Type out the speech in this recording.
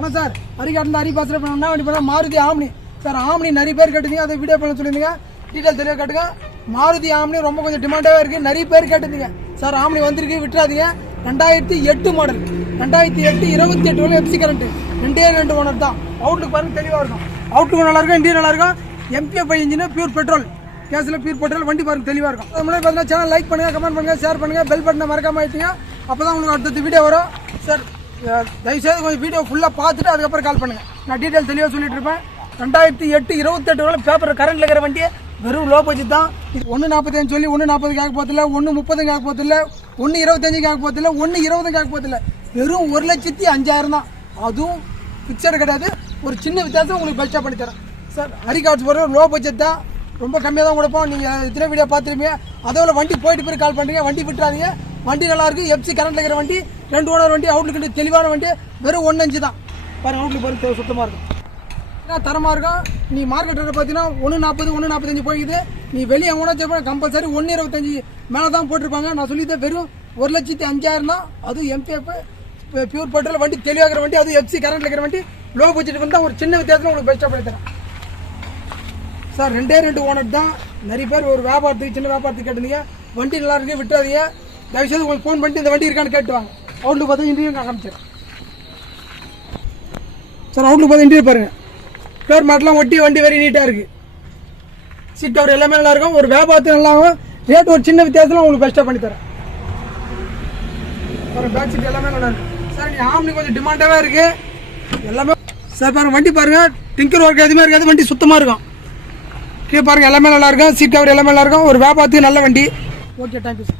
ஆனால் சார் அரிகாட்டில் அரி பாசில் என்ன வண்டி பண்ணால் மாருதி ஆம்னி சார். ஆம்னி நிறைய பேர் கேட்டுருந்தீங்க, அதை வீடியோ பண்ண சொல்லியிருந்தீங்க. டீட்டெயில் தெளிவாக கேட்டுங்க. மாருதி ஆம்னி ரொம்ப கொஞ்சம் டிமாண்டாகவே இருக்குது, நிறைய பேர் கேட்டுருந்தீங்க சார். ஆம்னி வந்திருக்கு, விட்டுறாதீங்க. 2008 மாடல், 2008 28 வரை எஃப்சி கரண்ட், 2 ஓனர் தான். அவுட்லுக் பாருங்க தெளிவாக இருக்கும், அவுட்லுக் நல்லா இருக்கும், இன்டீரியர் நல்லா இருக்கும். MPF இன்ஜின், பியூர் பெட்ரோல் கேஸில் பியூர் பெட்ரோல் வண்டி பாருங்க தெளிவாக இருக்கும். அது முன்னாடி பார்த்தீங்கன்னா சேனல் லைக் பண்ணுங்கள், கமெண்ட் பண்ணுங்கள், ஷேர் பண்ணுங்கள், பெல் பட்டனை மறக்காம ஆகிட்டீங்க. அப்போ தான் உங்களுக்கு அடுத்த வீடியோ வரும் சார். தயவுசெய்து கொஞ்சம் வீடியோ ஃபுல்லாக பார்த்துட்டு அதுக்கப்புறம் கால் பண்ணுங்கள். நான் டீட்டெயில் தெளிவாக சொல்லிட்டு இருப்பேன். 2008 28 வரை பேப்பர் கரண்ட்டில் இருக்கிற வண்டி வெறும் லோ பட்ஜெட் தான். 1.45 சொல்லி 1.40 கேட்க போதில்லை, 1.30 கேட்க போதில்லை, 1.25 கேட்க போதில்லை, 1.20 கேட்க போதில்லை. வெறும் 1,05,000 தான். அதுவும் ஃபிக்ஸடு கிடையாது, ஒரு சின்ன வித்தியாசம் உங்களுக்கு பெஸ்ட்டாக பண்ணி தரேன் சார். ஹரிகார்ட்ஸ் போகிற லோ பட்ஜெட் தான், ரொம்ப கம்மியாக தான் கொடுப்போம். நீங்கள் இத்தனை வீடியோ பார்த்துருப்பீங்க. அதோட வண்டி போயிட்டு போய் கால் பண்ணுறீங்க, வண்டி விட்டுறாதீங்க. வண்டி நல்லா இருக்கு, எஃப்சி கரண்ட்டில் இருக்கிற வண்டி, 2 ஓனர் வண்டி, அவுட்லுக்கு தெளிவான வண்டி, வெறும் 1.5 தான். பாருங்க அவுட்லுக்கு பாருங்க சுத்தமாக இருக்கும், தரமாக இருக்கும். நீ மார்க்கெட் ரேட் பார்த்தீங்கன்னா 1.40 1.45 போய்க்குது. நீ வெளியே கூட கம்பல்சரி 1.25 மேலே தான் போட்டிருப்பாங்க. நான் சொல்லிட்டேன், வெறும் 1,05,000 தான். அதுவும் MPF பியூர் பெட்ரோல் வண்டி, தெளிவாகிற வண்டி, அதுவும் எஃப்சி கரண்ட்டில் இருக்கிற வண்டி, லோ பட்ஜெட்டுக்கு வந்து ஒரு சின்ன வித்தியாசத்தில் உங்களுக்கு பெஸ்ட்டாக பண்ணி தரேன் சார். 2 ஓனர் தான். நிறைய பேர் ஒரு வியாபாரத்துக்கு, சின்ன வியாபாரத்துக்கு கேட்டுருந்தீங்க. வண்டி நல்லா இருக்கு, விட்டுறாதீங்க. தயவுசெய்து உங்களுக்கு ஃபோன் பண்ணிட்டு இந்த வண்டி இருக்கான்னு கேட்டுவாங்க. அவுட்லுக் பார்த்தா இன்டீரியர் காமிச்சிடும் சார். அவுட்லுக் பார்த்தா இன்டீரியர் பாருங்கள், ஃப்ளோர் மேட்லாம் ஒட்டி வண்டி வெரி நீட்டாக இருக்குது. சீட் கவர் எல்லாமே நல்லா இருக்கும். ஒரு வியாபாரத்துக்கு நல்லாகும். ரேட் ஒரு சின்ன வித்தியாசத்தில் உங்களுக்கு பெஸ்ட்டாக பண்ணி தரேன். பேக் சீட் எல்லாமே நல்லா இருக்கு சார். நீ ஆம்னி கொஞ்சம் டிமாண்டாகவே இருக்குது எல்லாமே சார். பாருங்கள் வண்டி பாருங்கள், டிங்கர் ஒர்க் எதுவுமே இருக்காது, வண்டி சுத்தமாக இருக்கும். கீழே பாருங்கள் எல்லாமே நல்லா இருக்கும், சீட் கவர் எல்லாமே நல்லா இருக்கும். ஒரு வியாபாரத்துக்கு நல்ல வண்டி. Okay, thank you sir.